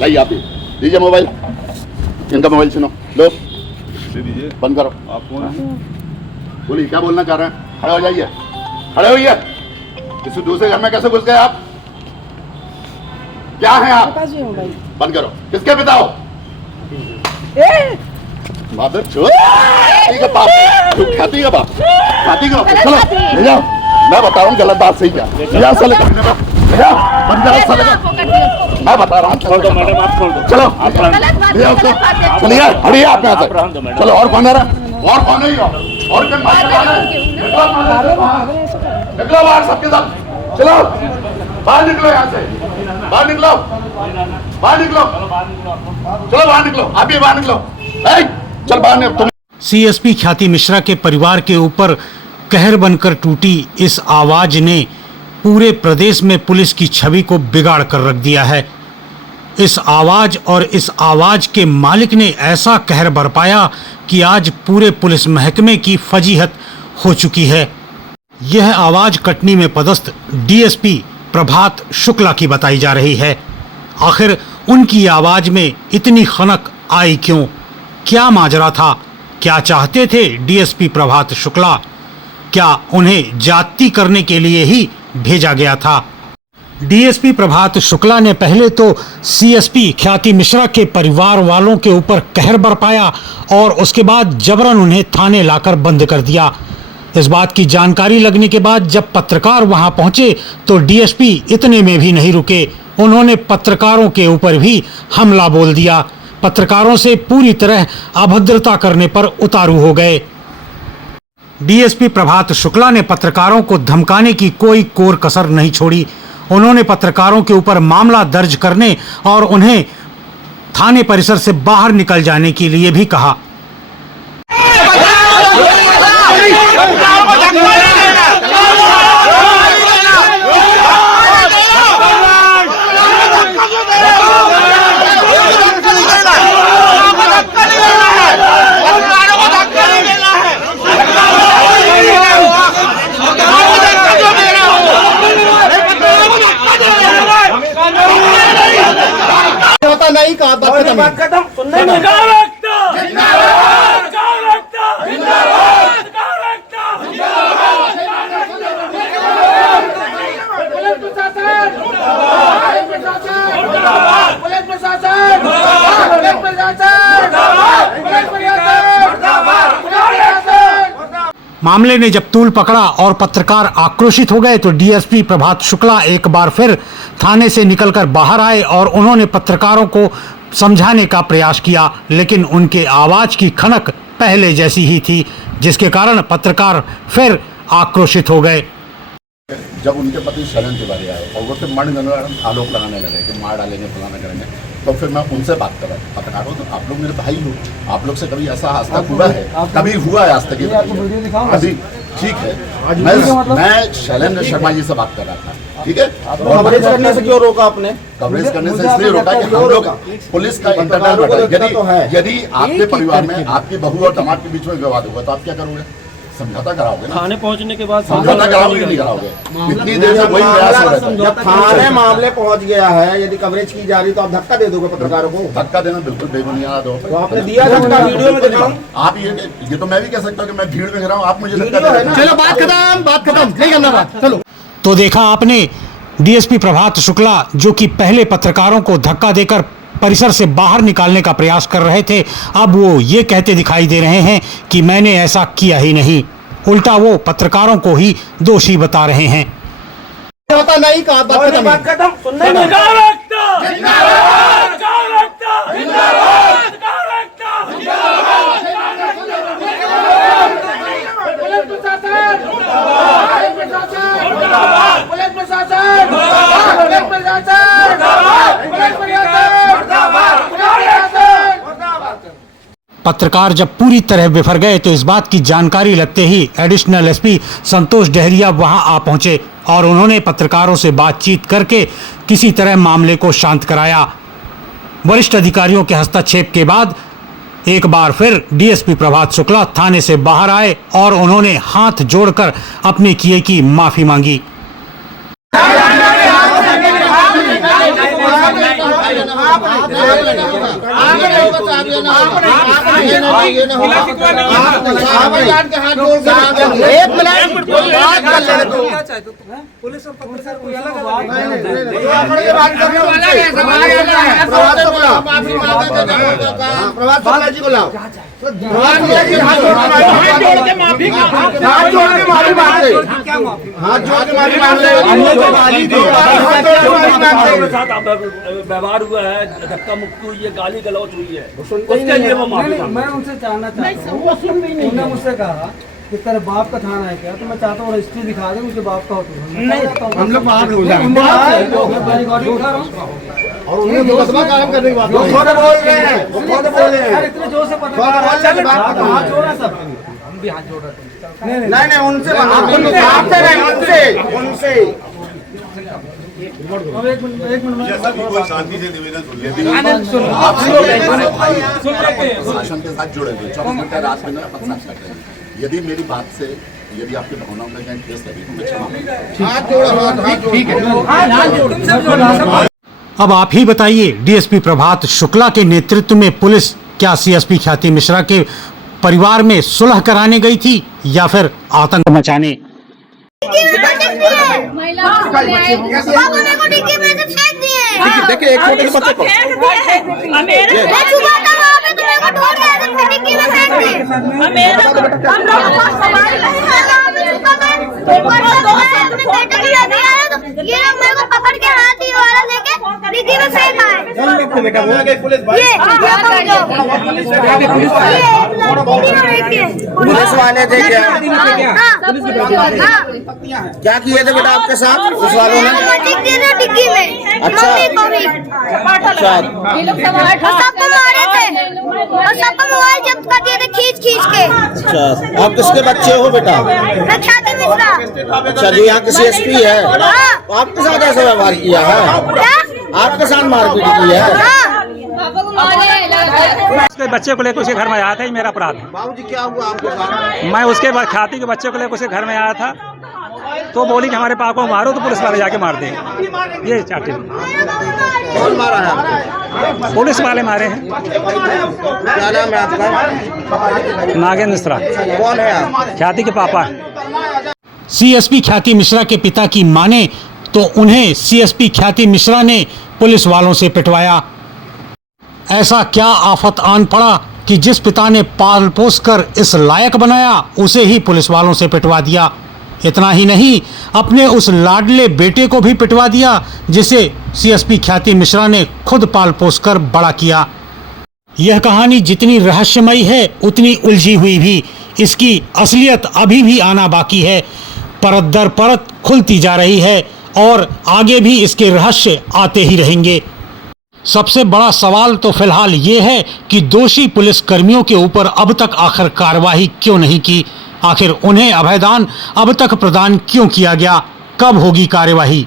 लाइए आप दीजिए मोबाइल, इनका मोबाइल सुनो, लो दे दीजिए। बंद करो। आप कौन हैं? बोलिए क्या बोलना चाह रहे हैं? खड़े हो जाइए, खड़े होइए। किसी दूसरे घर में कैसे घुस गए आप? क्या है आप? बंद करो। किसके पिता हो? मादर चोद का बाप, तू ख्याति का बाप, ख्याति का बाप। चलो ले जाओ, मैं बता रहा हूँ गलत बात सही क्या। ले साले का, ले जाओ, बंद करो साले का, मैं बता रहा हूँ। छोड़ दो मैडम, आप छोड़ दो। चलो आप रहने दो। ले जाओ उसको, चलिए हटिए आप यहाँ से। रहने दो मैडम। चलो और कौन है रहा? और कौन है ये? और कौन बाहर निकलो बाहर सबके साथ, चलो बाहर निकलो यहाँ से, बाहर निकलो, बाहर निकलो, चलो बाहर निकलो, आप भी बाहर निकलो, चल बाहर निकलो तुम। सीएसपी ख्याति मिश्रा के परिवार के ऊपर कहर बनकर टूटी इस आवाज ने पूरे प्रदेश में पुलिस की छवि को बिगाड़ कर रख दिया है। इस आवाज और इस आवाज के मालिक ने ऐसा कहर बरपाया कि आज पूरे पुलिस महकमे की फजीहत हो चुकी है। यह आवाज कटनी में पदस्थ डीएसपी प्रभात शुक्ला की बताई जा रही है। आखिर उनकी आवाज में इतनी खनक आई क्यों? क्या माजरा था? क्या चाहते थे डीएसपी प्रभात शुक्ला? क्या उन्हें जाति करने के लिए ही भेजा गया था? डीएसपी प्रभात शुक्ला ने पहले तो सीएसपी ख्याति मिश्रा के परिवार वालों के ऊपर कहर बरपाया और उसके बाद जबरन उन्हें थाने लाकर बंद कर दिया। इस बात की जानकारी लगने के बाद जब पत्रकार वहां पहुंचे तो डीएसपी इतने में भी नहीं रुके। उन्होंने पत्रकारों के ऊपर भी हमला बोल दिया। पत्रकारों से पूरी तरह अभद्रता करने पर उतारू हो गए। डीएसपी प्रभात शुक्ला ने पत्रकारों को धमकाने की कोई कोर कसर नहीं छोड़ी। उन्होंने पत्रकारों के ऊपर मामला दर्ज करने और उन्हें थाने परिसर से बाहर निकल जाने के लिए भी कहा। नहीं कहा बात खत्म सुनने में मामले ने जब तूल पकड़ा और पत्रकार आक्रोशित हो गए तो डीएसपी प्रभात शुक्ला एक बार फिर थाने से निकलकर बाहर आए और उन्होंने पत्रकारों को समझाने का प्रयास किया, लेकिन उनके आवाज की खनक पहले जैसी ही थी, जिसके कारण पत्रकार फिर आक्रोशित हो गए। जब उनके पति शरण तिवारी आए और वो फिर आरोप लगाने लगे कि मार डालेंगे, फलाना करेंगे, तो फिर मैं उनसे बात कर रहा हूँ। पत्रकारों तो आप लोग मेरे भाई हो, आप लोग से कभी ऐसा आज तक हुआ है? कभी हुआ है आज तक? अभी ठीक है, मैं शैलेंद्र शर्मा जी से बात कर रहा था, ठीक है। कवरेज करने से क्यों रोका आपने? कवरेज करने से इसलिए रोका कि हम लोग पुलिस का इंटरनल यदि आपके परिवार में आपकी बहू और दामाद के बीच में विवाद होगा तो आप क्या करोगे? समझौता कराओगे ना? थाने पहुंचने के बाद समझौता कराओगे नहीं कराओगे? इतनी देर से वही प्रयास हो रहा था। थाने मामले पहुंच गया है, यदि कवरेज की जा रही तो आप धक्का दे दोगे पत्रकारों को? धक्का देना बिल्कुल बेबुनियाद हो। तो आपने दिया धक्का, वीडियो में दिखाऊं? आप ये तो मैं भी कह सकता हूँ कि मैं भीड़ में गिरा हूँ, आप मुझे धक्का दे रहे हैं। चलो बात खत्म नहीं करना बात, चलो। तो देखा आपने, डीएसपी प्रभात शुक्ला जो कि पहले पत्रकारों को धक्का देकर परिसर से बाहर निकालने का प्रयास कर रहे थे, अब वो ये कहते दिखाई दे रहे हैं कि मैंने ऐसा किया ही नहीं। उल्टा वो पत्रकारों को ही दोषी बता रहे हैं। नहीं कहा बात खत्म सुनने में पत्रकार जब पूरी तरह बिफर गए तो इस बात की जानकारी लगते ही एडिशनल एसपी संतोष डहरिया वहां आ पहुंचे और उन्होंने पत्रकारों से बातचीत करके किसी तरह मामले को शांत कराया। वरिष्ठ अधिकारियों के हस्तक्षेप के बाद एक बार फिर डीएसपी प्रभात शुक्ला थाने से बाहर आए और उन्होंने हाथ जोड़कर अपने किए की माफी मांगी। साहब ये ना ये ना हाथ जोड़ के एक मिनट बात कर ले तो पुलिस और पत्रकार कोई अलग बात करने वाला है प्रभात जी को लाओ हाथ जोड़ के माफी मांगे हाथ जोड़ के माफी मांगे साथ व्यवहार हुआ है, धक्का मुक्की हुई है, गाली गलौज हुई है, उसके लिए वो माफी मांग मैं उनसे जानना चाहता हूँ, उन्होंने मुझसे कहा कि तेरे बाप का थाना है क्या, तो मैं चाहता हूँ रजिस्ट्री दिखा दे, मुझे बाप का हो तो हम लोग बाहर हो जाएंगे मैं रिकॉर्डिंग उठा रहा हूँ और उन्हें मुकदमा कायम करने की बात बोल रहे हैं यार इतने जोर से हाथ जोड़ा सब हम भी हाथ जोड़ रहे थे नहीं उनसे उनसे अब एक मिनट शांति से निवेदन सुन लिया। आप शासन के साथ जुड़े हुए 24 घंटे रात में अपन साथ करते हैं। यदि मेरी बात से यदि आपकी भावनाओं में कहीं ठेस लगी तो मैं क्षमा मांगता हूं। अब आप ही बताइए, डीएसपी प्रभात शुक्ला के नेतृत्व में पुलिस क्या सीएसपी ख्याति मिश्रा के परिवार में सुलह कराने गई थी या फिर आतंक मचाने? देखिए एक छोटे से बच्चे को पकड़ के हाथ ही वाला लेके डिग्गी में फेंका है। पुलिस वाले थे क्या किए थे बेटा आपके साथ पुलिस वालों ने? डिग्गी में अच्छा। मम्मी को भी सबको मारे थे और सबको मोबाइल जब्त कर दिए थे खींच के। अच्छा आप किसके बच्चे हो बेटा? मैं ख्याति मिश्रा। अच्छा जी यहाँ की CSP है, तो आपके साथ ऐसा व्यवहार किया है? क्या आपके साथ मारपीट की है? उसके बच्चे को लेकर उसके घर में आया था, ये मेरा अपराध है। बाबूजी क्या हुआ आपके साथ? मैं उसके बाद ख्याति के बच्चे को लेकर उसके घर में आया था, तो बोली कि हमारे पापा को मारो, तो पुलिस वाले जाके मार दें। ये चाहते कौन मारा है आपको? पुलिस वाले मारे हैं। क्या नाम है आपका? नागेंद्र मिश्रा। कौन है आप? ख्याति के पापा है। सीएसपी ख्याति मिश्रा के पिता की माने तो उन्हें सीएसपी ख्याति मिश्रा ने पुलिस वालों से पिटवाया। ऐसा क्या आफत आन पड़ा कि जिस पिता ने पाल पोस कर इस लायक बनाया उसे ही पुलिस वालों से पिटवा दिया। इतना ही नहीं, अपने उस लाडले बेटे को भी पिटवा दिया जिसे सीएसपी ख्याति मिश्रा ने खुद पाल पोस कर बड़ा किया। यह कहानी जितनी रहस्यमयी है उतनी उलझी हुई भी। इसकी असलियत अभी भी आना बाकी है। परत दर परत खुलती जा रही है और आगे भी इसके रहस्य आते ही रहेंगे। सबसे बड़ा सवाल तो फिलहाल ये है कि दोषी पुलिस कर्मियों के ऊपर अब तक आखिर कार्रवाई क्यों नहीं की? आखिर उन्हें अभयदान अब तक प्रदान क्यों किया गया? कब होगी कार्यवाही?